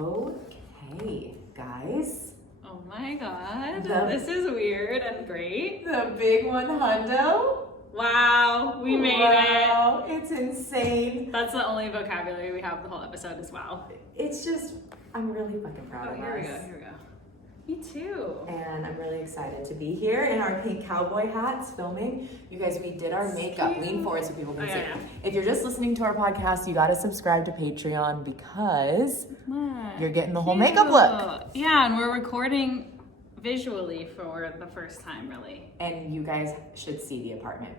Okay, guys. Oh my god, this is weird and great. The big ONE-HUNDO. Wow, we made it. It's insane. That's the only vocabulary we have the whole episode is wow. It's just, I'm really fucking proud of us. Here we go. Me too. And I'm really excited to be here in our pink cowboy hats filming. You guys, we did our makeup. Lean forward so people can see. Yeah. If you're just listening to our podcast, you gotta subscribe to Patreon because you're getting the whole makeup look. Yeah, and we're recording visually for the first time, really. And you guys should see the apartment.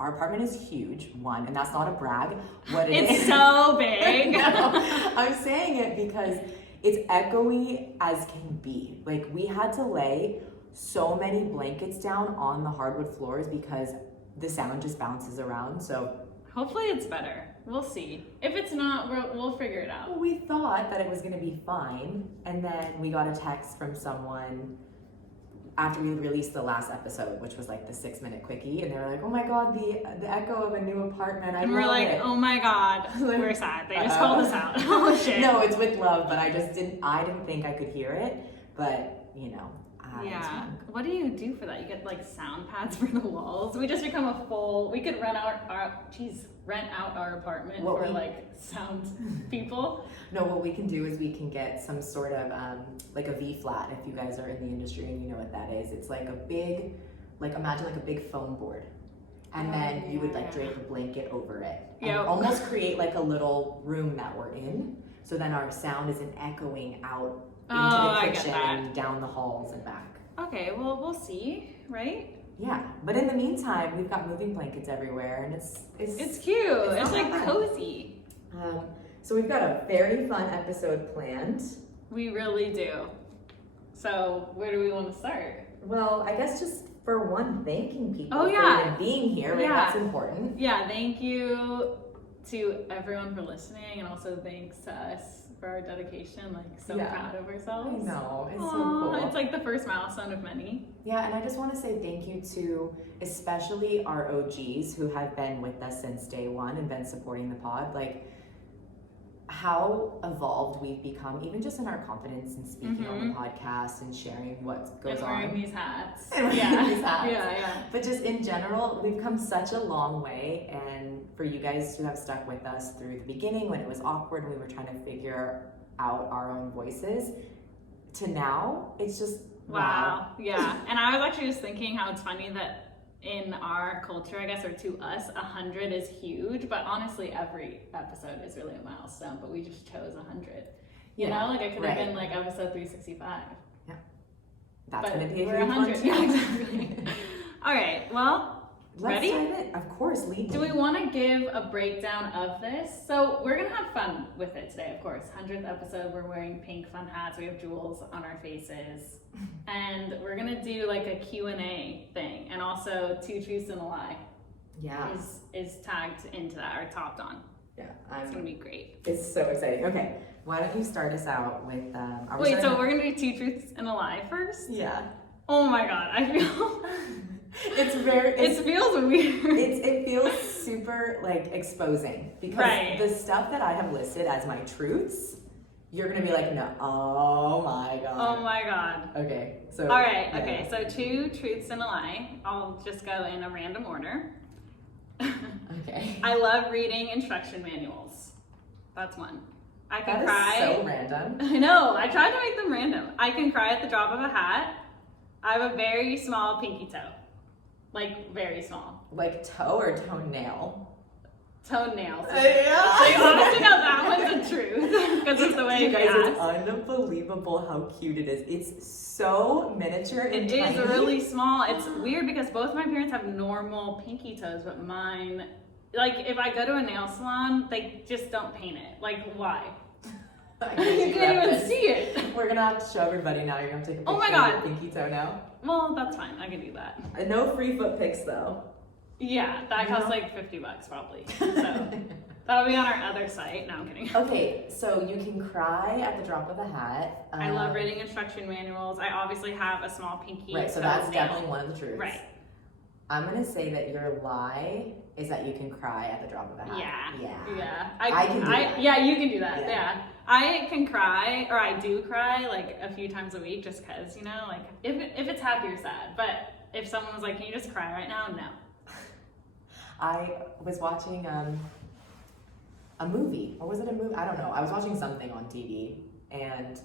Our apartment is huge, one, and that's not a brag. It's so big. No, I'm saying it because it's echoey as can be. Like, we had to lay so many blankets down on the hardwood floors because the sound just bounces around. So hopefully it's better. We'll see. If it's not, we'll figure it out. Well, we thought that it was gonna be fine, and then we got a text from someone after we released the last episode, which was like the 6-minute quickie, and they were like, "Oh my god, the echo of a new apartment." And we're like, "Oh my god, we're sad." They just called us out. Oh shit. No, it's with love, but I didn't think I could hear it, but you know. Yeah. What do you do for that? You get like sound pads for the walls. We just become we could rent out our apartment for like sound people. No, what we can do is we can get some sort of like a V flat, if you guys are in the industry and you know what that is. It's like a big, imagine like a big foam board. And then you would like drape a blanket over it. And almost create like a little room that we're in. So then our sound isn't echoing out into the kitchen and down the halls and back. Okay, well, we'll see, right? Yeah, but in the meantime, we've got moving blankets everywhere, and it's cute. It's like cozy. So we've got a very fun episode planned. We really do. So where do we want to start? Well, I guess just for one, thanking people for even being here, right? That's important. Yeah, thank you to everyone for listening, and also thanks to us for our dedication. Proud of ourselves. I know, it's so cool. It's like the first milestone of many. Yeah, and I just want to say thank you to especially our OGs who have been with us since day one and been supporting the pod. Like, how evolved we've become, even just in our confidence in speaking on the podcast and sharing what goes on. And wearing these hats. Yeah. But just in general, we've come such a long way, and for you guys to have stuck with us through the beginning when it was awkward and we were trying to figure out our own voices, to now, it's just wow. Yeah, and I was actually just thinking how it's funny that in our culture, I guess, or to us, 100 is huge, but honestly, every episode is really a milestone, but we just chose 100. You know, like it could have been like episode 365. Yeah. That's but going to be a we're huge 100. one too. Yeah, exactly. All right, well, Let's dive in. Of course, lead. Do we want to give a breakdown of this? So we're going to have fun with it today, of course. 100th episode, we're wearing pink fun hats. We have jewels on our faces. And we're going to do like a Q&A thing. And also 2 truths and a lie. Yeah. Is tagged into that or topped on. Yeah. It's going to be great. It's so exciting. Okay. Why don't you start us out with... Wait, so we're going to do 2 truths and a lie first? Yeah. Oh my God. I feel... It feels weird. It feels super like exposing because the stuff that I have listed as my truths, you're gonna be like, no, oh my god. Okay, so. All right, okay, so 2 truths and a lie. I'll just go in a random order. Okay. I love reading instruction manuals. That's one. I can cry. That is so random. I know. I tried to make them random. I can cry at the drop of a hat. I have a very small pinky toe. Like, very small. Like toe or toenail? Toenails. Yeah. So you honestly know that one's the truth. Because it's the way you guys, it's unbelievable how cute it is. It's so miniature and tiny. It is really small. It's weird because both my parents have normal pinky toes, but mine, like, if I go to a nail salon, they just don't paint it. Like, why? You can't even see it. We're gonna have to show everybody now. You're gonna have to take a picture of your pinky toe now. Well, that's fine. I can do that. No free foot pics though. Yeah, that costs like $50 probably. So that'll be on our other site. No, I'm kidding. Okay, so you can cry at the drop of a hat. I love reading instruction manuals. I obviously have a small pinky. Right, so that's definitely one of the truths. Right. I'm gonna say that your lie is that you can cry at the drop of a hat. Yeah. I can do that. Yeah, you can do that. Yeah. Yeah. I can cry, or I do cry like a few times a week just because, you know, like if it's happy or sad. But if someone was like, can you just cry right now? No. I was watching a movie, or was it a movie? I don't know. I was watching something on TV, and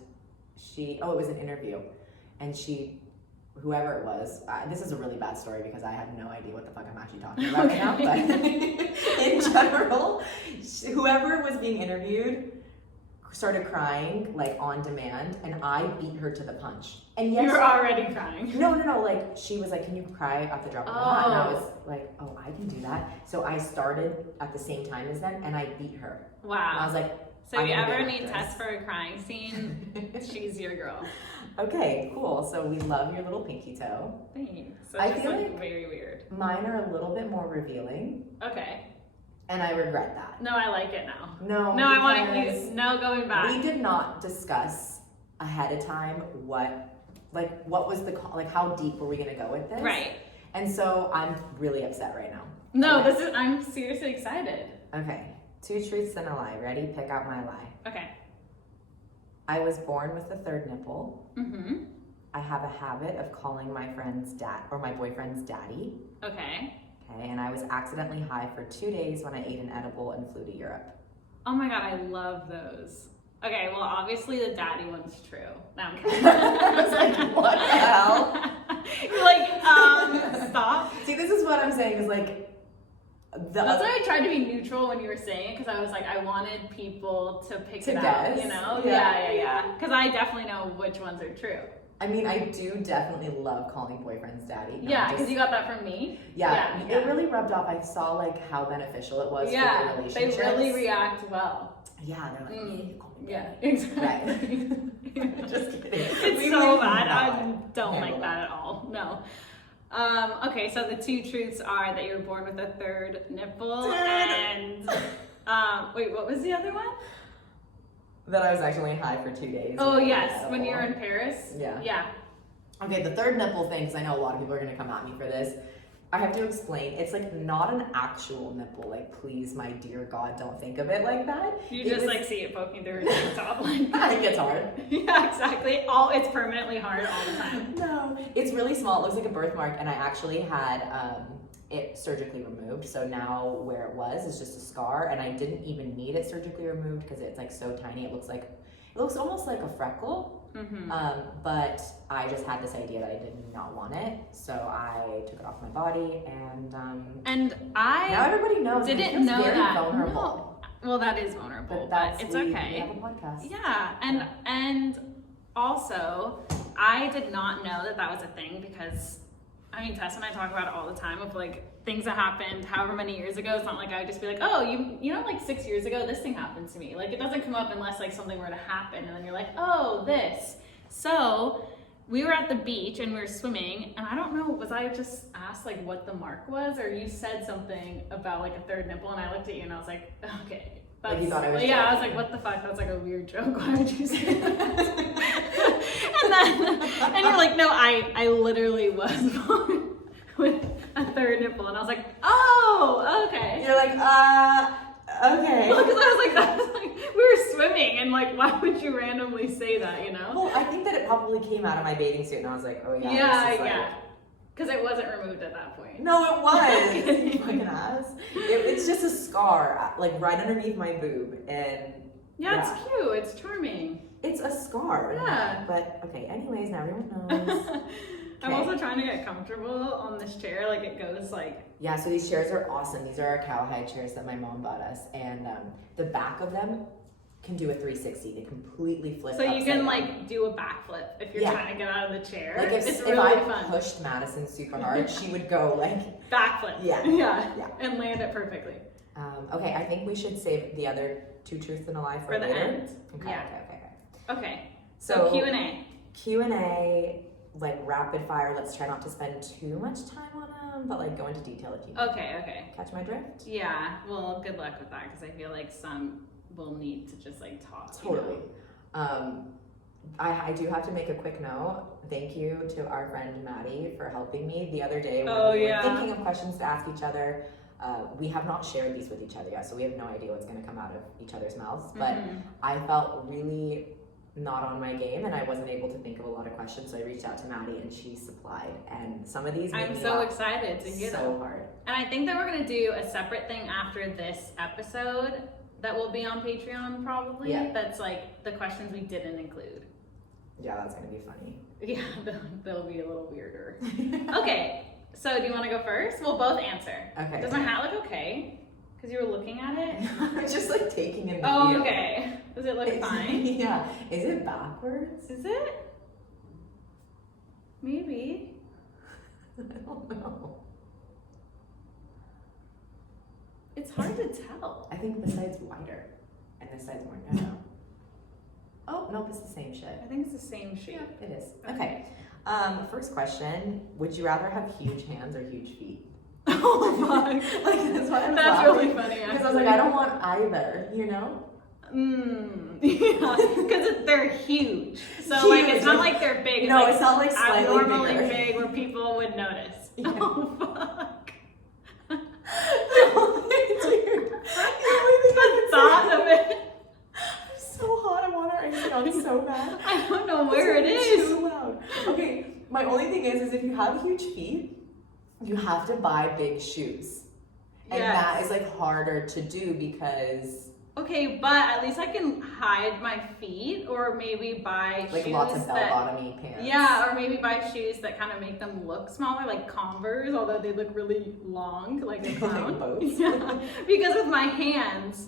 it was an interview, and whoever it was, this is a really bad story because I have no idea what the fuck I'm actually talking about right now, but in general, whoever was being interviewed started crying like on demand, and I beat her to the punch. And yes, you were already crying. No, like she was like, can you cry at the drop of a hat? And I was like, oh, I can do that. So I started at the same time as them, and I beat her. Wow. And I was like, so if you ever need Tess for a crying scene, she's your girl. Okay, cool. So we love your little pinky toe. Thanks. So I just feel like like very weird. Mine are a little bit more revealing. Okay. And I regret that. No, I like it now. No, I want to use no going back. We did not discuss ahead of time what was how deep were we gonna go with this? Right. And so I'm really upset right now. No, Okay. I'm seriously excited. Okay. 2 truths and a lie. Ready? Pick out my lie. Okay. I was born with a third nipple. Mm-hmm. I have a habit of calling my friend's dad or my boyfriend's daddy. Okay. Okay, and I was accidentally high for 2 days when I ate an edible and flew to Europe. Oh my god, I love those. Okay, well, obviously the daddy one's true. No, I'm kidding. I was like, what the hell? You're like, stop. See, this is what I'm saying is like, that's why I tried to be neutral when you were saying it, because I was like, I wanted people to pick it out, you know? Yeah. Because I definitely know which ones are true. I mean, I do definitely love calling boyfriends daddy. No, Yeah, because you got that from me. Yeah, it really rubbed off. I saw like how beneficial it was for their relationships. They really react well. Yeah, they're like, hey, call me yeah, daddy. exactly. Right. Just kidding. It's so bad. I don't like that at all. No. Okay, so the 2 truths are that you were born with a third nipple, and wait, what was the other one? That I was actually high for 2 days. Oh yes, when you were in Paris. Yeah. Okay, the third nipple thing, because I know a lot of people are gonna come at me for this. I have to explain. It's like not an actual nipple. Like, please, my dear God, don't think of it like that. You just like see it poking through your tank top. Like, I think it's hard. Yeah, exactly. It's permanently hard all the time. No, it's really small. It looks like a birthmark, and I actually had it surgically removed. So now where it was is just a scar, and I didn't even need it surgically removed because it's like so tiny. It looks almost like a freckle. Mm-hmm. But I just had this idea that I did not want it, so I took it off my body, and I now everybody knows. didn't know very that. Vulnerable. No. Well, that is vulnerable, but it's we okay. have a podcast. Yeah, and also I did not know that was a thing, because I mean, Tess and I talk about it all the time of like things that happened however many years ago. It's not like I would just be like, oh, you know, like 6 years ago, this thing happened to me. Like, it doesn't come up unless like something were to happen, and then you're like, oh, this. So we were at the beach and we were swimming, and I don't know, was I just asked like what the mark was, or you said something about like a third nipple, and I looked at you and I was like, okay. That's, like you thought I was I was like, what the fuck? That's like a weird joke. Why would you say that? and you're like, no, I literally was born with a third nipple, and I was like, oh, okay. You're like, okay. Well, because I was like, we were swimming, and like, why would you randomly say that, you know? Well, I think that it probably came out of my bathing suit, and I was like, oh yeah. Yeah. Because it wasn't removed at that point. No, it was. You fucking ass. It's just a scar, like right underneath my boob, and yeah, it's cute. It's charming. It's a scar. Yeah. But okay. Anyways, now everyone knows. I'm also trying to get comfortable on this chair. Like, it goes like. Yeah. So these chairs are awesome. These are our cowhide chairs that my mom bought us, and the back of them can do a 360. They completely flip. So you can down. like do a backflip if you're trying to get out of the chair. Like it's if really I fun. pushed Madison super hard, she would go like backflip. Yeah. And land it perfectly. Okay, I think we should save the other 2 truths and a lie for the later. end. Okay. Okay. So Q&A. Q&A, like rapid fire. Let's try not to spend too much time on them, but like go into detail if you need. Okay. Catch my drift? Yeah. Well, good luck with that, because I feel like some will need to just like talk. Totally. I do have to make a quick note. Thank you to our friend Maddie for helping me the other day when we were thinking of questions to ask each other. We have not shared these with each other yet, so we have no idea what's going to come out of each other's mouths. But I felt really not on my game, and I wasn't able to think of a lot of questions, so I reached out to Maddie, and she supplied. And some of these made I'm me so laugh excited to hear so them. hard. And I think that we're gonna do a separate thing after this episode that will be on Patreon probably. Yeah. That's like the questions we didn't include. Yeah, that's going to be funny. Yeah, they'll be a little weirder. Okay, so do you want to go first? We'll both answer. Okay. Does my hat look okay? Because you were looking at it. I'm just like taking in the Oh, view. okay. Does it look fine? Yeah. Is it backwards? Is it? Maybe. I don't know. It's hard to tell. I think this side's wider, and this side's more narrow. Oh, nope, it's the same shit. I think it's the same shape. Yeah, it is. Okay. First question: would you rather have huge hands or huge feet? Oh my! Like that's why I was That's laughing. really funny. Because I was like, I don't want either. You know? Yeah, because they're huge. So like, it's not like they're big. No, like, it's not like slightly abnormally bigger. big where people would notice. Yeah. Oh fuck! Dude, The thought of it. I'm so hot. I want our icing on so bad. I don't know where it It's is. too loud. Okay, my only thing is if you have huge feet, you have to buy big shoes. And Yes. that is like harder to do because Okay, but at least I can hide my feet, or maybe buy like shoes lots of that. bell-bottomy pants. Yeah, or maybe buy shoes that kind of make them look smaller, like Converse, although they look really long, like a clown. boats. Yeah, because with my hands,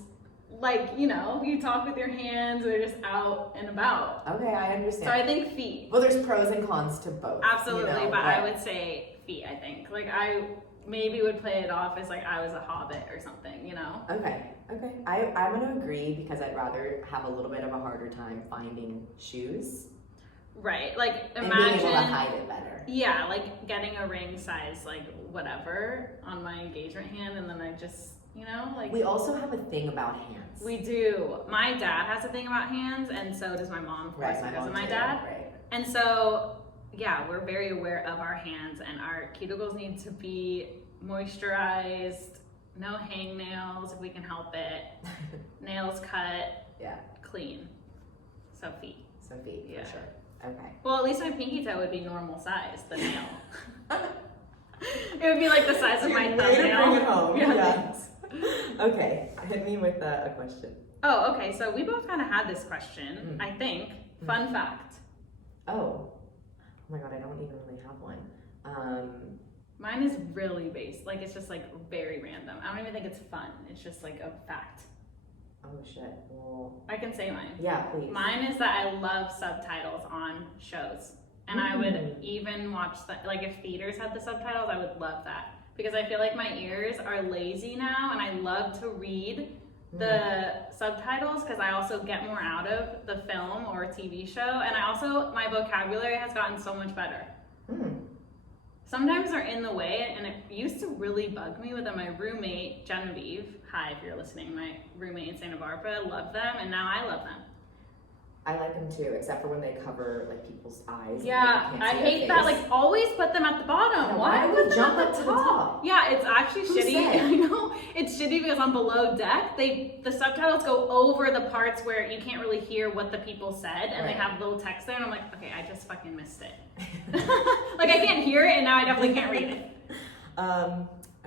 like, you know, you talk with your hands, they're just out and about. Okay, I understand. So I think feet. Well, there's pros and cons to both. Absolutely, you know, but I would say feet, I think. Like, I maybe would play it off as like I was a hobbit or something, you know? Okay. I'm going to agree because I'd rather have a little bit of a harder time finding shoes. Right, like And being able to imagine. hide it better. Yeah, like getting a ring size, like whatever, on my engagement hand, and then I just, you know, like. We also have a thing about hands. We do. My dad has a thing about hands, and so does my mom, of course, Right, because of mom my too, dad. Right. And so, yeah, we're very aware of our hands, and our cuticles need to be moisturized, no hangnails if we can help it, nails cut, Yeah. clean. So feet. Some feet, Yeah. for sure. Okay. Well, at least my pinky toe would be normal size, the nail. It would be like the size of my Way to thumbnail. bring it home. Yeah, Yeah. thanks. Okay, hit me with a question. Oh, okay. So we both kind of had this question, I think. Fun fact. Oh my god, I don't even really have one. Mine is really based. Like, it's just like very random. I don't even think it's fun. It's just like a fact. Oh shit. Well, I can say mine. yeah, please. Mine is that I love subtitles on shows. And I would even watch that. Like, if theaters had the subtitles, I would love that. Because I feel like my ears are lazy now, and I love to read the subtitles because I also get more out of the film or TV show. And I also, my vocabulary has gotten so much better. Sometimes they're in the way, and it used to really bug me with my roommate, Genevieve. Hi, if you're listening, my roommate in Santa Barbara. Love them, and now I love them. I like them too, except for when they cover like people's eyes. Yeah, and I you can't see hate their that. face. Like, always put them at the bottom. Yeah, Why why put would them jump at up the to the top? Yeah, it's actually Who shitty. said? I know it's shitty because on Below Deck, the subtitles go over the parts where you can't really hear what the people said, and they Right. have little text there, and I'm like, okay, I just fucking missed it. Like, I can't hear it, and now I definitely can't read it.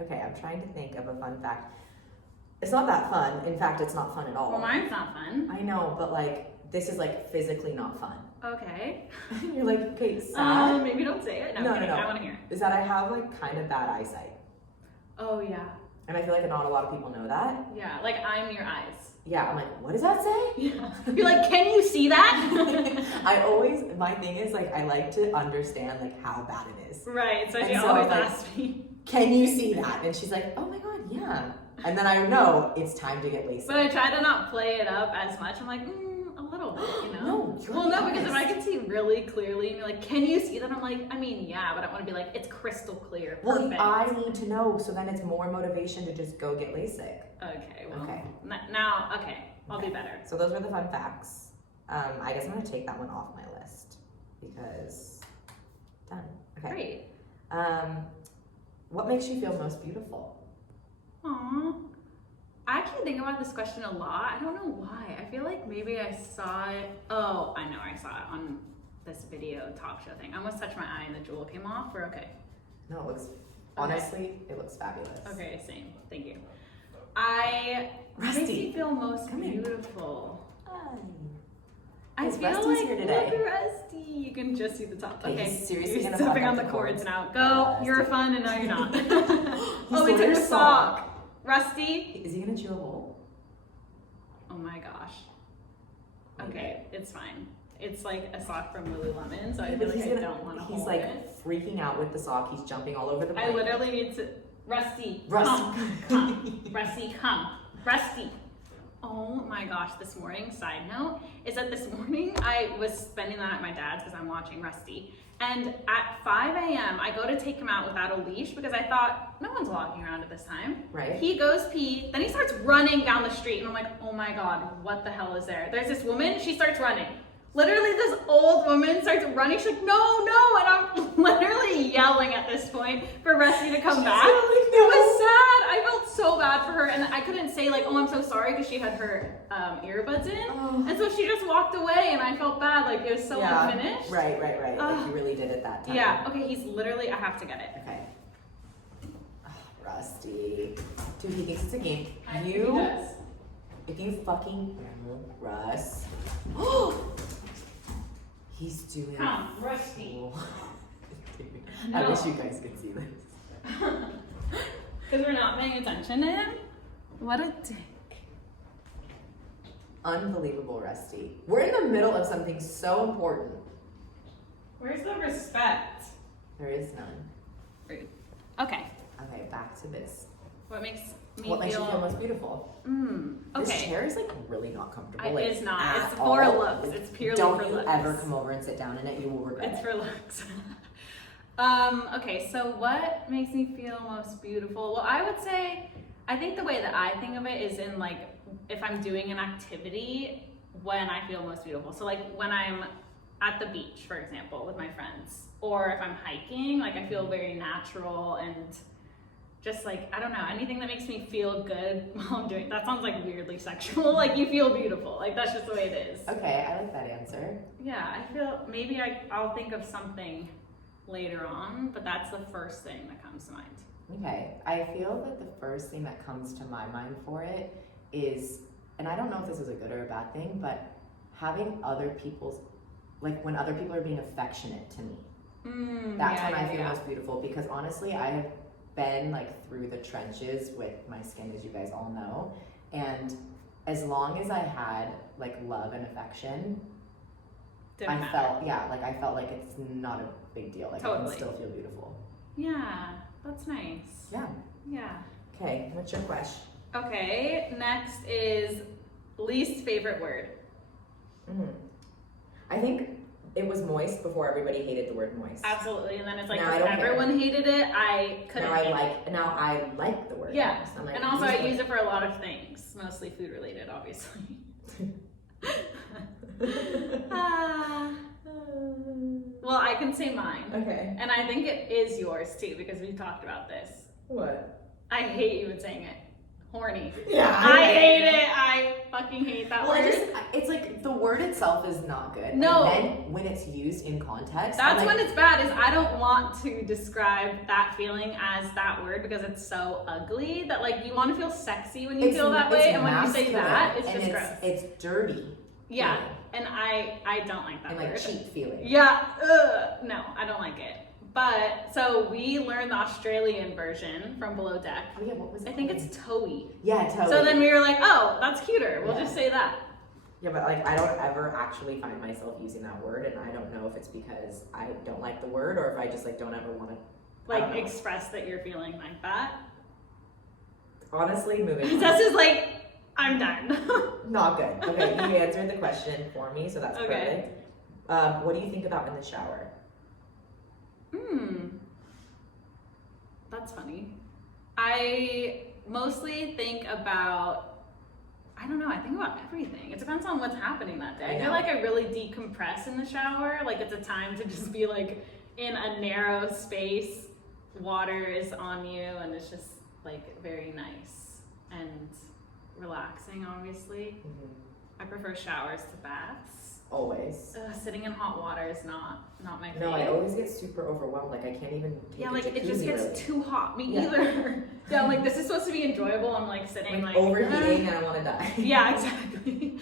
Okay, I'm trying to think of a fun fact. It's not that fun. In fact, it's not fun at all. Well, mine's not fun. I know, but like this is like physically not fun. Okay. You're like, okay, sad. Maybe don't say it. No, No, I'm kidding. no. I want to hear. Is that I have like kind of bad eyesight. Oh yeah, And I feel like not a lot of people know that. yeah. Like, I'm your eyes. Yeah, I'm like, what does that say? Yeah. You're like, can you see that? My thing is like, I like to understand like how bad it is. Right. So And she so, always like, asks me. Can you see that? And she's like, oh my god, yeah. And then I know it's time to get LASIK. But I try to not play it up as much. I'm like, a little bit, you know? No, you're Well, no, because if I honest. can see really clearly and you're like, can you see that? I'm like, I mean, yeah, but I want to be like, it's crystal clear. Well, Perfect. I need to know, so then it's more motivation to just go get LASIK. Okay, well, Okay. Now, okay, I'll do better. So those were the fun facts. I guess I'm gonna take that one off my list because done. Okay. Great. What makes you feel most beautiful? Aww. I actually think about this question a lot. I don't know why. I feel like maybe I saw it. Oh, I know I saw it on this video talk show thing. I almost touched my eye and the jewel came off. We're okay. No, it looks, honestly, it looks fabulous. Okay, same. Thank you. What makes you feel most beautiful? I feel Rusty's like, here today. look at Rusty. You can just see the top. Okay, Okay, he's seriously you're gonna stepping fuck on up the the cords cords. now. Go, Rusty. you're fun, and now you're not. He Oh, we stole took your the sock. Rusty. Is he gonna chew a hole? Oh my gosh. Okay. Okay, it's fine. It's like a sock from Lululemon, so I Yeah, feel but like I don't want to he's hold like it. freaking out with the sock. He's jumping all over the I blanket. literally need to. Rusty, Rusty. come. Rusty, come. Rusty. Oh my gosh, this morning, side note, is that this morning I was spending the night at my dad's because I'm watching Rusty. And at 5 a.m., I go to take him out without a leash because I thought, no one's walking around at this time. Right. He goes pee, then he starts running down the street. And I'm like, oh my God, what the hell is there? There's this woman, she starts running. Literally, this old woman starts running. She's like, no, no. And I'm literally yelling at this point for Rusty to come back. Yelling, It was sad. I felt so bad for her. And I couldn't say like, oh, I'm so sorry because she had her earbuds in. Oh. And so she just walked away and I felt bad. Like it was so unfinished. Right. Like you really did it that time. Yeah. Okay, he's literally, I have to get it. Okay. Oh, Rusty. Dude, he thinks it's a game. I think he does. If you fucking Russ. He's doing. Come, Rusty. I wish you guys could see this. Because we're not paying attention to him? What a dick. Unbelievable, Rusty. We're in the middle of something so important. Where's the respect? There is none. Rude. Okay. Okay, back to this. What makes me What makes you feel feel most beautiful? okay. This chair is like really not comfortable. It's not. at It's for all. looks. It's purely Don't for you looks. ever come over and sit down in it. You will regret It's it. for looks. Okay, so what makes me feel most beautiful? Well, I would say, I think the way that I think of it is in like, if I'm doing an activity, when I feel most beautiful. So like when I'm at the beach, for example, with my friends, or if I'm hiking, like I feel very natural and just like, I don't know, anything that makes me feel good while I'm doing, that sounds like weirdly sexual, like you feel beautiful, like that's just the way it is. Okay, I like that answer. Yeah, I feel, maybe I'll think of something later on, but that's the first thing that comes to mind. Okay, I feel that the first thing that comes to my mind for it is, and I don't know if this is a good or a bad thing, but having other people's, like when other people are being affectionate to me. That's when I feel most beautiful, because honestly, I have been like through the trenches with my skin, as you guys all know, and as long as I had like love and affection, I felt like it's not a big deal. Like I can still feel beautiful. Yeah, that's nice. Yeah. Yeah. Okay, what's your question? Okay, next is least favorite word. I think it was moist before everybody hated the word moist. Absolutely, and then it's like Now I if don't everyone hated it, I couldn't. Now I like the word. Yeah, moist. I'm like, and also I use it for a lot of things, mostly food related, obviously. Well, I can say mine. Okay. And I think it is yours too, because we've talked about this. What? I hate you with saying it. Horny. Yeah. I hate it. I fucking hate that word. It's like the word itself is not good. No. And then when it's used in context. That's when it's bad, is I don't want to describe that feeling as that word because it's so ugly that like you want to feel sexy when you feel that way, and when you say that, it's just gross. It's dirty. Yeah, feeling. And I don't like that and word. like cheap feeling. Yeah, no, I don't like it. But, so we learned the Australian version from Below Deck. Oh yeah, what was it? I think it's Toey. Yeah, Toey. So then we were like, oh, that's cuter. We'll just say that. Yeah, but like I don't ever actually find myself using that word, and I don't know if it's because I don't like the word or if I just like don't ever want to like express that you're feeling like that. Honestly, moving on. Tess is like, I'm done. Not good. Okay, you answered the question for me, so that's perfect. What do you think about in the shower? That's funny. I mostly think about, I don't know, I think about everything. It depends on what's happening that day. I feel like I really decompress in the shower. Like it's a time to just be like in a narrow space. Water is on you and it's just like very nice and relaxing, obviously. I prefer showers to baths. Always. Sitting in hot water is not my favorite. No, I always get super overwhelmed. Like I can't even take a like it jacuzzi, just gets really. too hot. Me either. Yeah, I'm like, this is supposed to be enjoyable. I'm like sitting like overheating and I want to die. Yeah, exactly.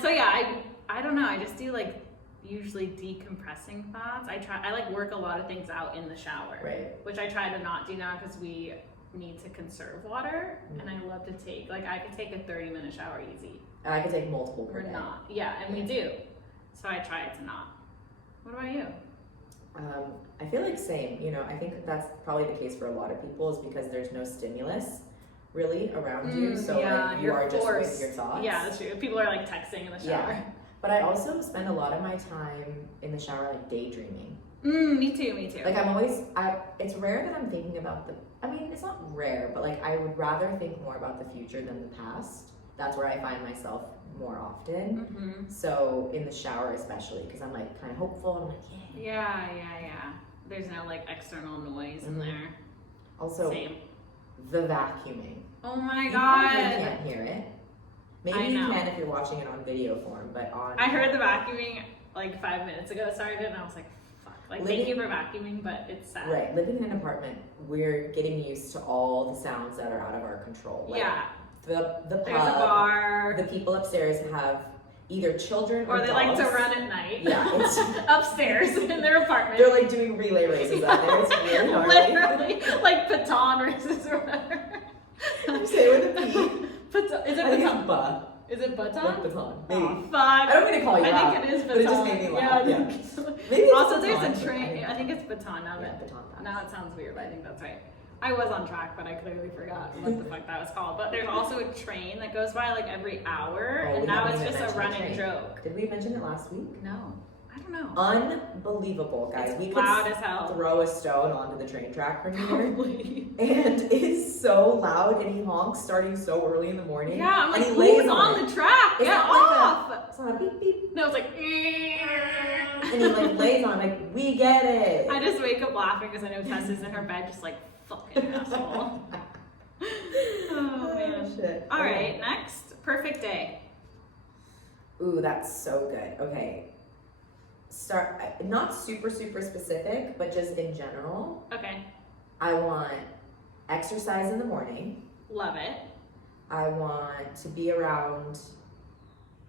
So yeah, I don't know. I just do like usually decompressing baths. I like work a lot of things out in the shower, Right. which I try to not do now because we need to conserve water, and I love to take like I could take a 30-minute shower easy. And I could take multiple per We're day. not, yeah, and we do. So I try to not. What about you? I feel like same. You know, I think that's probably the case for a lot of people is because there's no stimulus really around you. So like you are just with your thoughts. Yeah, that's true. People are like texting in the shower. Yeah. But I also spend a lot of my time in the shower like daydreaming. Me too. Like I'm always, it's rare that I'm thinking about it's not rare, but like I would rather think more about the future than the past. That's where I find myself more often. So in the shower especially, because I'm like kind of hopeful. I'm like, yeah. There's no like external noise in there. Also, same. The vacuuming. Oh my You god. probably can't hear it. Maybe you can if you're watching it on video form, but on. I heard the vacuuming like 5 minutes ago started, and I was like, fuck. Like, thank you for vacuuming, but it's sad. Right, living in an apartment, we're getting used to all the sounds that are out of our control. Like, yeah. The pub, there's a bar. The people upstairs have either children or they dogs. like to run at night. Yeah, it's upstairs in their apartment. They're like doing relay races out there. It's really hard. Literally, like baton races or whatever. You say it with a P. Is it I think baton? it's ba. Is it baton? Like baton. Maybe. Oh, fuck. I don't mean to call you out. I think it is baton. But it just made me laugh. Yeah. Maybe it's Also, baton, there's a train. I think it's baton now. Yeah, baton pass. Now it sounds weird, but I think that's right. I was on track, but I clearly forgot what the fuck that was called. But there's also a train that goes by like every hour, and now it's just a running joke. Did we mention it last week? No, I don't know. Unbelievable, guys. It's we loud could as hell. throw a stone onto the train track from here. Probably. And it is so loud, and he honks starting so early in the morning. Yeah, I'm like, and he who's lays on the track? It's Get not like off! It's not a beep beep. No, it's like. And he like lays on, like, we get it. I just wake up laughing because I know Tess is in her bed, just like fucking asshole. Oh man. Shit. All right, next, perfect day. Ooh, that's so good. Okay. Start not super specific, but just in general. Okay. I want exercise in the morning. Love it. I want to be around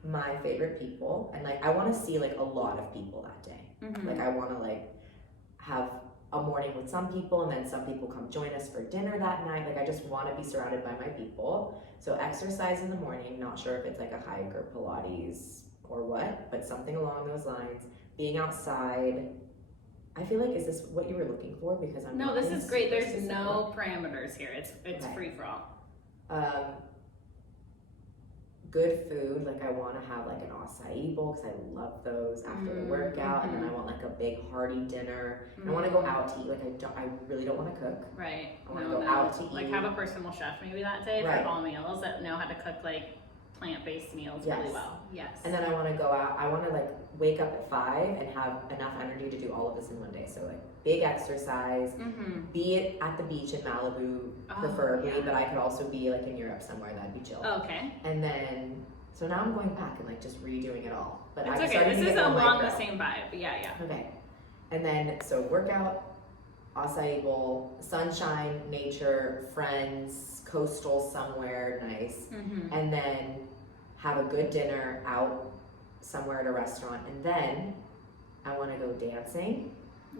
my favorite people, and like I want to see like a lot of people that day. Like I want to like have a morning with some people, and then some people come join us for dinner that night. Like I just want to be surrounded by my people. So exercise in the morning, not sure if it's like a hike or Pilates or what, but something along those lines. Being outside. I feel like, is this what you were looking for? Because I'm No, this is great. There's specific. no parameters here. It's Okay. free for all. Good food, like I want to have like an acai bowl because I love those after the workout, and then I want like a big hearty dinner. I want to go out to eat. Like I really don't want to cook. Right. I want to go out to eat. Like have a personal chef maybe that day Right. for all meals that know how to cook like plant-based meals really well. Yes. And then I want to go out. I want to like wake up at 5 and have enough energy to do all of this in one day. So like big exercise, be it at the beach in Malibu preferably, but I could also be like in Europe somewhere. That'd be chill. Okay. And then, so now I'm going back and like just redoing it all. But It's I'm okay. starting This to is get more along micro. the same vibe. Yeah. Okay. And then, so workout, acai bowl, sunshine, nature, friends, coastal somewhere nice. And then have a good dinner out somewhere at a restaurant. And then I want to go dancing.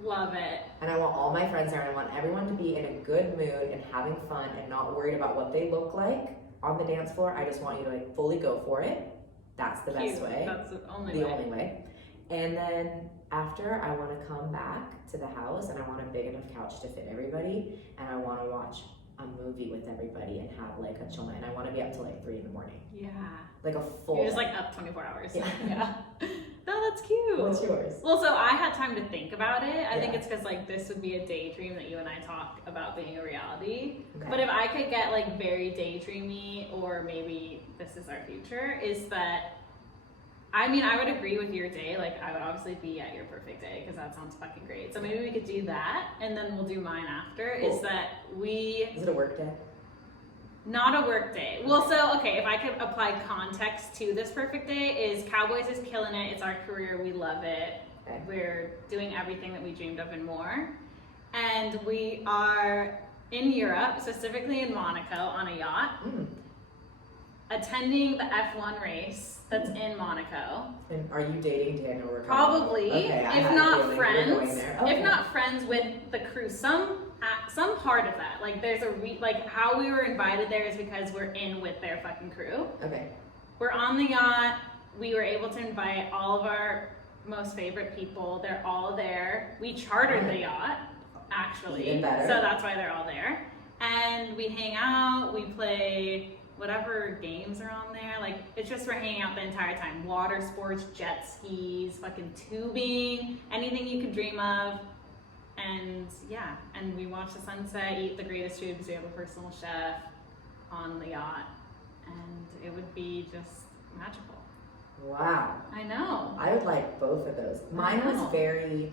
Love it. And I want all my friends there, and I want everyone to be in a good mood and having fun and not worried about what they look like on the dance floor. I just want you to like fully go for it. That's the best way. That's the only way. And then after, I want to come back to the house, and I want a big enough couch to fit everybody, and I want to watch a movie with everybody and have like a chill night. And I want to be up till like 3 in the morning. Yeah. Like a full. You're just like up 24 hours. Yeah. No, that's cute. What's yours? Well, so I had time to think about it. I think it's because like this would be a daydream that you and I talk about being a reality. Okay. But if I could get like very daydreamy, or maybe this is our future, is that I mean, I would agree with your day. Like, I would obviously be at your perfect day because that sounds fucking great. So maybe we could do that, and then we'll do mine after. Cool. Is that Is it a work day? Not a work day. Well, so, okay, if I could apply context to this perfect day, is Cowboys is killing it. It's our career. We love it. Okay. We're doing everything that we dreamed of and more. And we are in Europe, specifically in Monaco, on a yacht, attending the F1 race that's in Monaco. And are you dating Daniel Ricciardo? Probably, Okay, if not friends. Okay. If not friends with the crew, some part of that. Like there's like how we were invited there is because we're in with their fucking crew. Okay. We're on the yacht. We were able to invite all of our most favorite people. They're all there. We chartered the yacht, actually. Even better. So that's why they're all there. And we hang out. We play whatever games are on there. Like it's just we're hanging out the entire time. Water sports, jet skis, fucking tubing, anything you could dream of. And yeah, and we watch the sunset, eat the greatest food because we have a personal chef on the yacht, and it would be just magical. Wow. I know. I would like both of those. Mine was very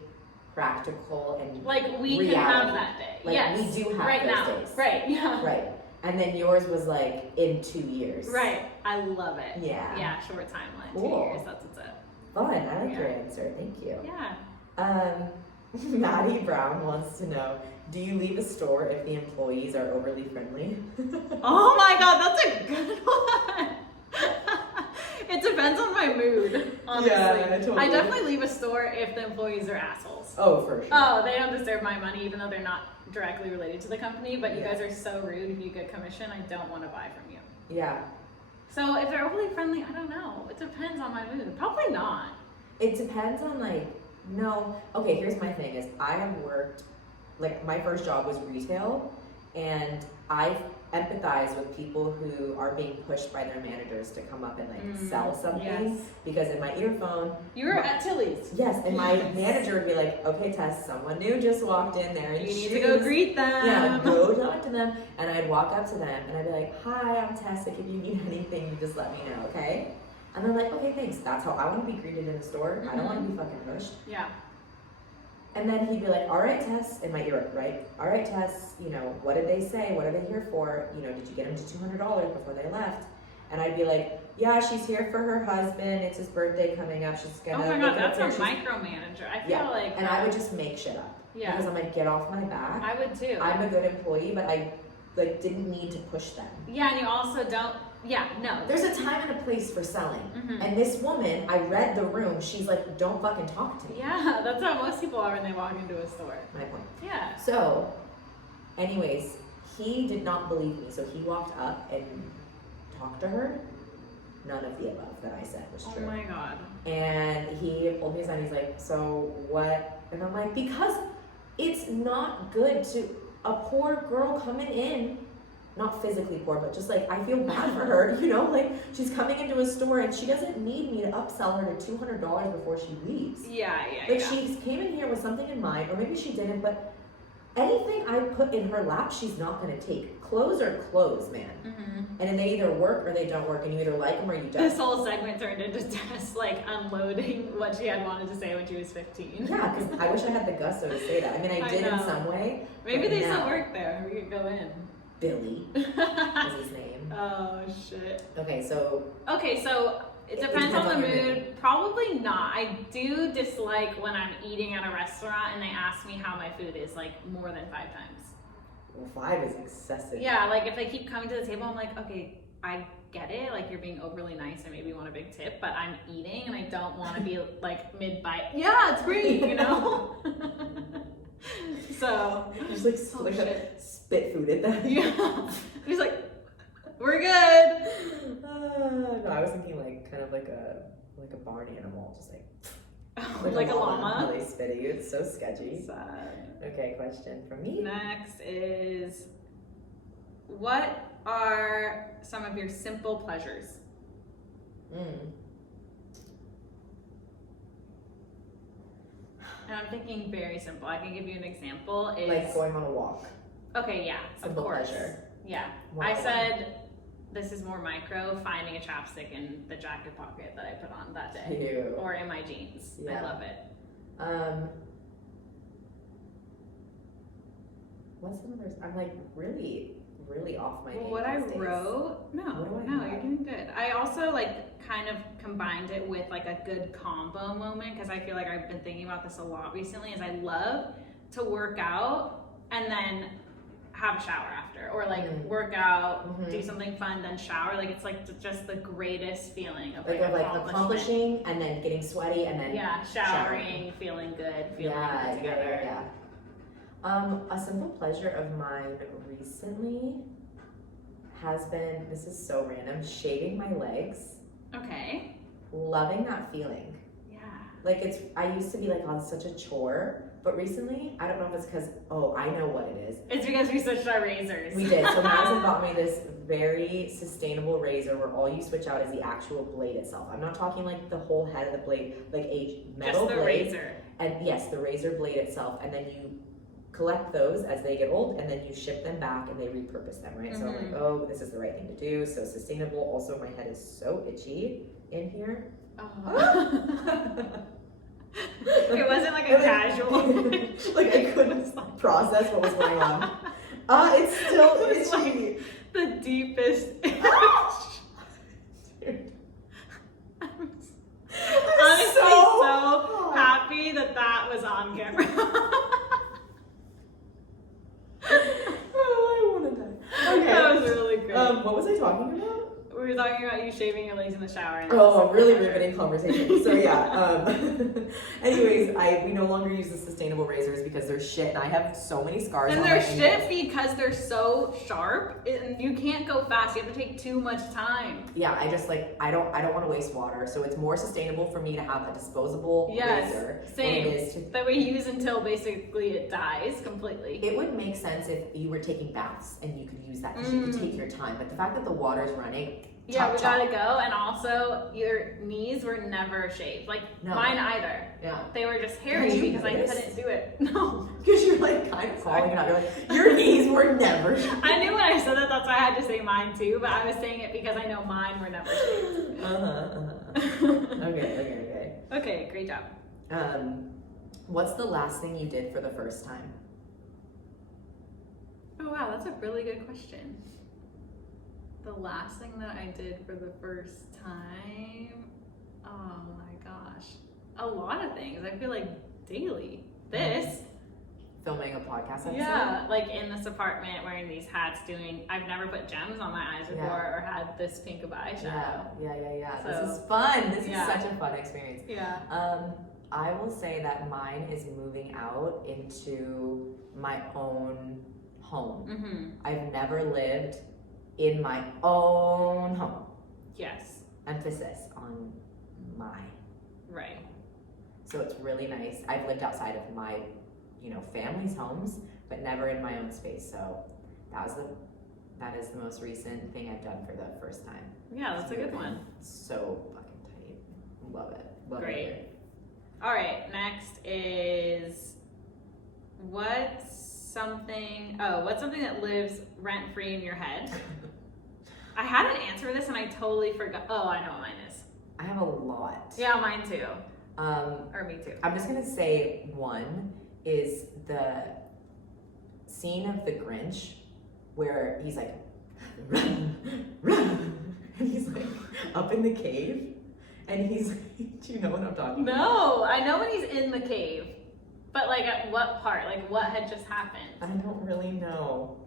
practical and like we reality. can have that day. Like yes. we do have right those now. days. Right. Yeah. Right. And then yours was like in 2 years. Right. I love it. Yeah. Yeah. Short timeline. Cool. 2 years. That's what's up. Fun. I like your answer. Thank you. Yeah. Maddie Brown wants to know, do you leave a store if the employees are overly friendly? Oh my god, that's a good one. It depends on my mood, honestly. Yeah, totally. I definitely leave a store if the employees are assholes. Oh, for sure. Oh, they don't deserve my money even though they're not directly related to the company, but you guys are so rude. If you get commission, I don't want to buy from you. Yeah. So if they're overly friendly, I don't know. It depends on my mood. Probably not. It depends on no. Okay, here's my thing is I have worked, my first job was retail, and I empathize with people who are being pushed by their managers to come up and sell something. Yes. Because in my earphone. You were at Tilly's. Yes, and my manager would be like, okay, Tess, someone new just walked in there. You need to go greet them. Yeah, go talk to them. And I'd walk up to them and I'd be like, hi, I'm Tess. Like, if you need anything, you just let me know, okay? And they're like, okay, thanks. That's how I want to be greeted in a store. I don't want to be fucking pushed. Yeah. And then he'd be like, all right, Tess, in my ear, right? All right, Tess, what did they say? What are they here for? Did you get them to $200 before they left? And I'd be like, yeah, she's here for her husband. It's his birthday coming up. She's gonna. Oh my god, that's a micromanager. I feel like. And I would just make shit up. Yeah. Because I'm like, get off my back. I would too. I'm a good employee, but I didn't need to push them. Yeah, and you also don't. Yeah, no. There's a time and a place for selling. Mm-hmm. And this woman, I read the room. She's like, don't fucking talk to me. Yeah, that's how most people are when they walk into a store. My point. Yeah. So, anyways, he did not believe me. So he walked up and talked to her. None of the above that I said was true. Oh my god. And he pulled me aside. He's like, so what? And I'm like, because it's not good to a poor girl coming in. Not physically poor, but just I feel bad for her, she's coming into a store and she doesn't need me to upsell her to $200 before she leaves. Yeah. She came in here with something in mind, or maybe she didn't, but anything I put in her lap, she's not going to take. Clothes are clothes, man. Mm-hmm. And then they either work or they don't work, and you either like them or you don't. This whole segment turned into Tess unloading what she had wanted to say when she was 15. Yeah, because I wish I had the gusto to say that. I mean, I did in some way. Maybe they still work there. We could go in. Billy is his name. Oh shit. Okay, so it depends on the mood. Probably not. I do dislike when I'm eating at a restaurant and they ask me how my food is more than 5 times. Well, 5 is excessive. Yeah, if they keep coming to the table, I'm like, okay, I get it. You're being overly nice and maybe want a big tip, but I'm eating and I don't want to be mid bite. Yeah, it's great, So just spit food at them. Yeah. He's like, we're good. No, I was thinking kind of like a barn animal, just like a llama. Really spitty. It's so sketchy. Sad. Okay, question from me. Next is, what are some of your simple pleasures? And I'm thinking very simple. I can give you an example. Is like going on a walk. Okay, yeah, Simple of course. pleasure. Yeah. Wow. I said this is more micro, finding a chapstick in the jacket pocket that I put on that day. Cute. Or in my jeans. Yeah. I love it. What's the numbers? I'm like really off my game. What I these days. wrote, What do I no, have? you're doing good. I also like kind of combined it with like a good combo moment because I feel like I've been thinking about this a lot recently. Is I love to work out and then have a shower after, or like work out, do something fun, then shower. Like it's like just the greatest feeling of like accomplishing and then getting sweaty and then showering, feeling good, feeling good together. Yeah. A simple pleasure of mine recently has been, this is so random, shaving my legs. Okay. Loving that feeling. Yeah. Like I used to be like, oh, it's such a chore. But recently, I don't know if it's because, I know what it is. It's because we switched our razors. We did. So Madison bought me this very sustainable razor where all you switch out is the actual blade itself. I'm not talking like the whole head of the blade, like a metal blade. Just the razor. And yes, the razor blade itself. And then you collect those as they get old and then you ship them back and they repurpose them, right? So I'm like, oh, this is the right thing to do. So sustainable. Also, my head is so itchy in here. It wasn't like a casual. Like I couldn't process what was going on. It's still itchy. Like the deepest. Dude. I'm honestly so happy that was on camera. I want to die. Okay. That was really great. What was I talking about? We were talking about you shaving your legs in the shower. And Really riveting conversation. So yeah. Anyways, we no longer use the sustainable razors because they're shit, and I have so many scars. And on they're my shit fingers. because they're so sharp, and you can't go fast. You have to take too much time. Yeah, I just like I don't want to waste water, so it's more sustainable for me to have a disposable razor same. than it is to. That we use until basically it dies completely. It would make sense if you were taking baths and you could use that because you could take your time. But the fact that the water's running. Yeah, we gotta go. And also, your knees were never shaved. Like, mine either. Yeah. They were just hairy because I couldn't do it. No. Because you're like kind of calling it out. You're like, your knees were never shaved. I knew when I said that, that's why I had to say mine too. But I was saying it because I know mine were never shaved. Okay. Okay, great job. What's the last thing you did for the first time? Oh, wow, that's a really good question. The last thing that I did for the first time, oh my gosh, a lot of things. I feel like daily. This. Filming a podcast episode? Yeah, like in this apartment wearing these hats I've never put gems on my eyes before or had this pink of eyeshadow. Yeah. So, this is fun. This is such a fun experience. Yeah. I will say that mine is moving out into my own home. Mm-hmm. I've never lived in my own home. Yes. Emphasis on my. Right. So it's really nice. I've lived outside of my, family's homes, but never in my own space. So that is the most recent thing I've done for the first time. Yeah, that's a good one. So fucking tight. Love it. Great. It. All right, next is what's something that lives rent-free in your head? I had an answer for this and I totally forgot. Oh, I know what mine is. I have a lot. Yeah, mine too. Or me too. I'm just gonna say one is the scene of the Grinch where he's like, run, run, and he's like up in the cave, and he's like, do you know what I'm talking about? No, I know when he's in the cave, but like at what part? Like what had just happened? I don't really know.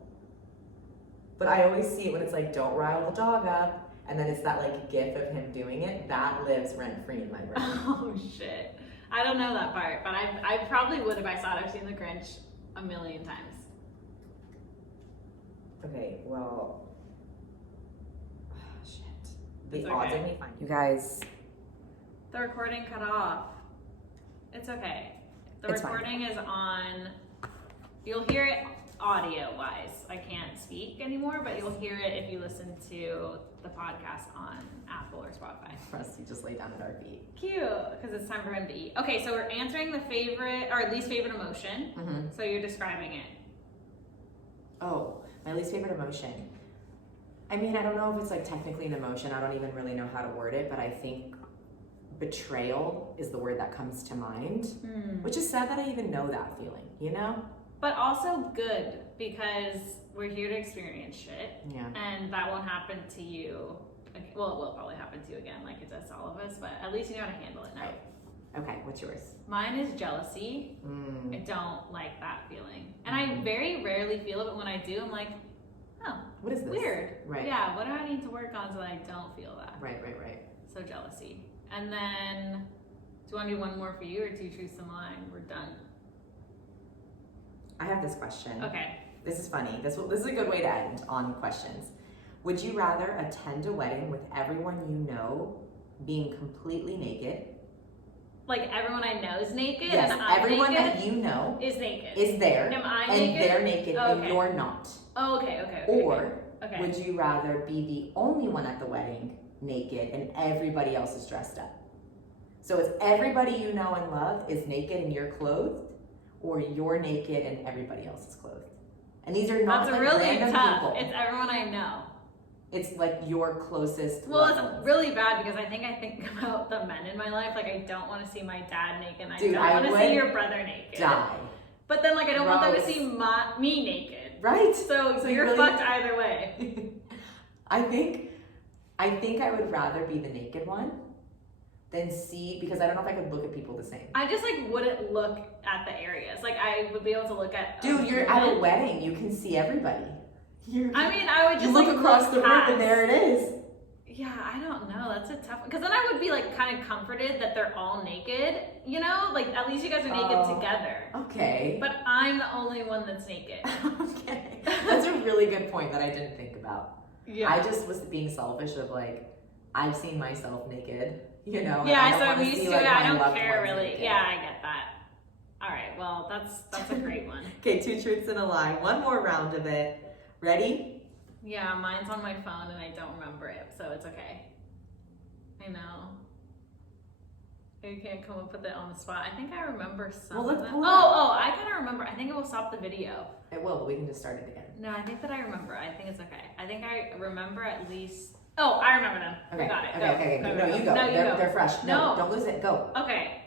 But I always see it when it's like, don't rile the dog up, and then it's that like gif of him doing it, that lives rent free in my brain. Oh shit. I don't know that part, but I probably would if I saw it. I've seen The Grinch a million times. Okay, well, shit. The It's odds okay. of me finding you guys. The recording cut off. It's okay. The It's recording is on. You'll hear it audio-wise. I can't speak anymore, but you'll hear it if you listen to the podcast on Apple or Spotify. Rusty just lay down at our feet. Cute, because it's time for him to eat. Okay, so we're answering the favorite or least favorite emotion. Mm-hmm. So you're describing it. Oh, my least favorite emotion. I mean, I don't know if it's like technically an emotion. I don't even really know how to word it, but I think betrayal is the word that comes to mind, which is sad that I even know that feeling, you know? But also good, because we're here to experience shit. Yeah. And that won't happen to you. Well, it will probably happen to you again, like it does to all of us, but at least you know how to handle it now. Right. Okay, what's yours? Mine is jealousy. I don't like that feeling. And I very rarely feel it, but when I do, I'm like, oh, what is this? Weird. Right. Yeah, what do I need to work on so that I don't feel that? Right. So jealousy. And then, do you want to do one more for you, or do you choose some line? We're done. I have this question. Okay. This is funny. This is a good way to end on questions. Would you rather attend a wedding with everyone you know being completely naked? Like everyone I know is naked, Yes, and I'm everyone naked that you know is naked. is there. Am I and naked? they're naked and Okay. you're not. Oh, okay. Or Okay. would you rather be the only one at the wedding naked and everybody else is dressed up? So it's everybody you know and love is naked and you're clothed, or you're naked and everybody else is clothed. And these are not That's like really random tough. people. It's everyone I know. It's like your closest Well, loved it's ones. really bad because I think about the men in my life. Like, I don't want to see my dad naked. And Dude, I don't want to would see your brother naked. die. But then, like, I don't want them to Gross. see me naked. Right? So you you're really- fucked either way. I think I would rather be the naked one than see, because I don't know if I could look at people the same. I just, like, wouldn't look at the areas. Like, I would be able to look at. Dude, you're at a woman. wedding. You can see everybody. I mean, I would just You look like, across the room past. and there it is. Yeah, I don't know. That's a tough one. Because then I would be like kind of comforted that they're all naked. You know, like at least you guys are naked together. Okay. But I'm the only one that's naked. Okay. That's a really good point that I didn't think about. Yeah. I just was being selfish of like, I've seen myself naked, you know. and I Yeah, don't so I'm wanna used see, to like, it. I my don't loved care ones really. naked. Yeah, I get that. All right. Well, that's a great one. Okay, 2 truths and a lie. One more round of it. Ready? Yeah, mine's on my phone and I don't remember it, so it's okay. I know. You can't come up with it on the spot. I think I remember some Well, of let's them. pull it up. Oh, I kind of remember. I think it will stop the video. It will, but we can just start it again. No, I think that I remember. I think it's okay. I think I remember at least. Oh, I remember them. Okay. I got it. Okay. Go. No, you go. No, you they're, go. they're fresh. No. Don't lose it. Go. Okay.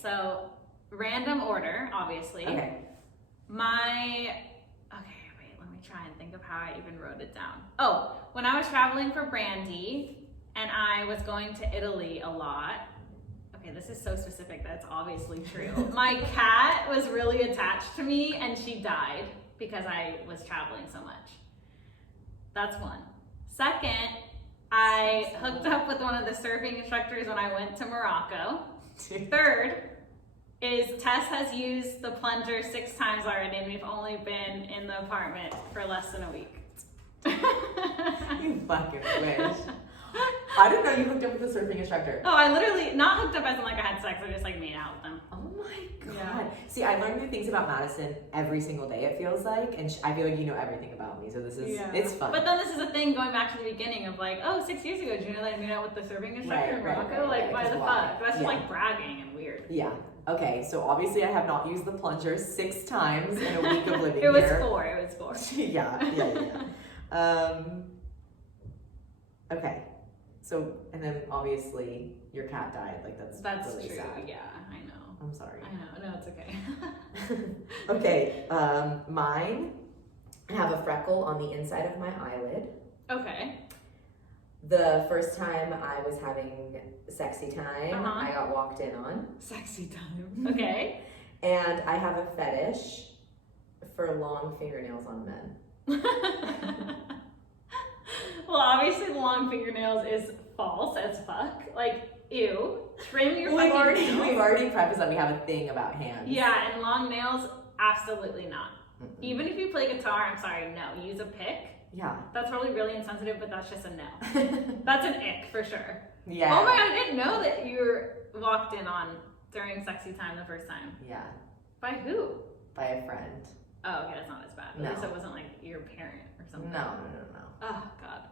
So, random order, obviously. Okay. Okay, wait. Let me try and think of how I even wrote it down. Oh, when I was traveling for Brandy and I was going to Italy a lot. Okay, this is so specific that it's obviously true. My cat was really attached to me and she died because I was traveling so much. That's one. Second, I hooked up with one of the surfing instructors when I went to Morocco. Third is Tess has used the plunger 6 times already and we've only been in the apartment for less than a week. You fucking wish. I didn't know you hooked up with a surfing instructor. Oh, I literally, not hooked up as in like I had sex, I just like made out with them. Oh my god. Yeah. See, I learn new things about Madison every single day, it feels like, and I feel like you know everything about me, so this is, it's fun. But then this is a thing going back to the beginning of like, oh, 6 years ago, did you know that I made out with the surfing instructor in Morocco? Like, why the fuck? That's just like bragging and weird. Yeah. Okay, so obviously I have not used the plunger 6 times in a week of living It was here. 4, it was 4. Yeah. Okay. So, and then obviously your cat died. Like that's really true. sad. Yeah, I know. I'm sorry. I know. No, it's okay. Okay. Mine. I have a freckle on the inside of my eyelid. Okay. The first time I was having sexy time, Uh-huh. I got walked in on. Sexy time. Okay. And I have a fetish for long fingernails on men. Well, obviously the long fingernails is false as fuck. Like, ew. Trim your We've fucking already nails. prefaced that we have a thing about hands. Yeah, and long nails, absolutely not. Mm-mm. Even if you play guitar, I'm sorry, no. Use a pick. Yeah. That's probably really insensitive, but that's just a no. That's an ick for sure. Yeah. Oh my god, I didn't know that you were walked in on during sexy time the first time. Yeah. By who? By a friend. Oh, okay, that's not as bad. At No. least it wasn't like your parent or something. No. Oh god.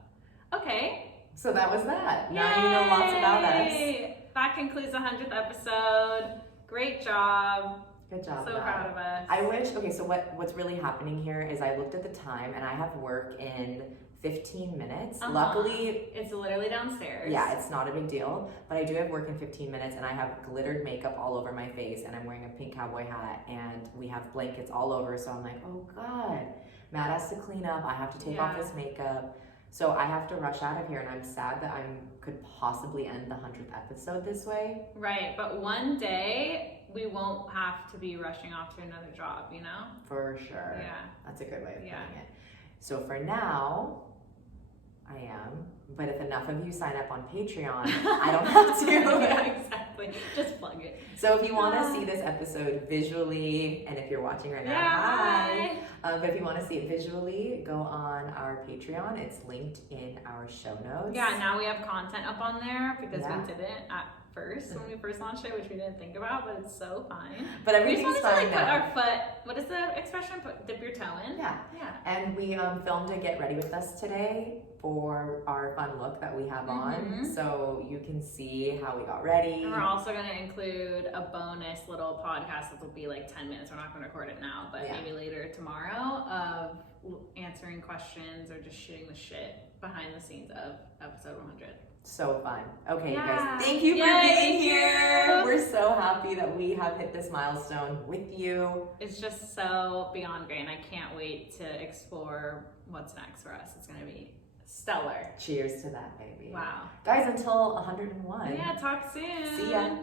Okay. So that was that. Now you know lots about us. Yay! That concludes the 100th episode. Great job. Good job. So Matt. proud of us. I wish. Okay, so what's really happening here is I looked at the time, and I have work in 15 minutes. Uh-huh. Luckily, it's literally downstairs. yeah, it's not a big deal, but I do have work in 15 minutes, and I have glittered makeup all over my face, and I'm wearing a pink cowboy hat, and we have blankets all over, so I'm like, oh God, Matt has to clean up, I have to take off his makeup, so I have to rush out of here, and I'm sad that I could possibly end the 100th episode this way. Right, but one day we won't have to be rushing off to another job, you know? For sure. Yeah. That's a good way of putting it. So for now, I am, but if enough of you sign up on Patreon, I don't have to. Yeah, exactly. Just plug it. So if you want to see this episode visually, and if you're watching right now, hi. But if you want to see it visually, go on our Patreon. It's linked in our show notes. Yeah, now we have content up on there because we didn't at first when we first launched it, which we didn't think about, but it's so fine. But everything's we just wanted fine to put now. our foot, what is the expression? Dip your toe in? Yeah. And we filmed a Get Ready With Us today for our fun look that we have on. So you can see how we got ready. And we're also going to include a bonus little podcast that will be like 10 minutes. We're not going to record it now, but maybe later tomorrow of answering questions or just shooting the shit behind the scenes of episode 100. So fun. Okay, you guys, thank you for being here. We're so happy that we have hit this milestone with you. It's just so beyond great, and I can't wait to explore what's next for us. It's going to be stellar. Cheers to that, baby. Wow. Guys, until 101. Yeah, talk soon. See ya.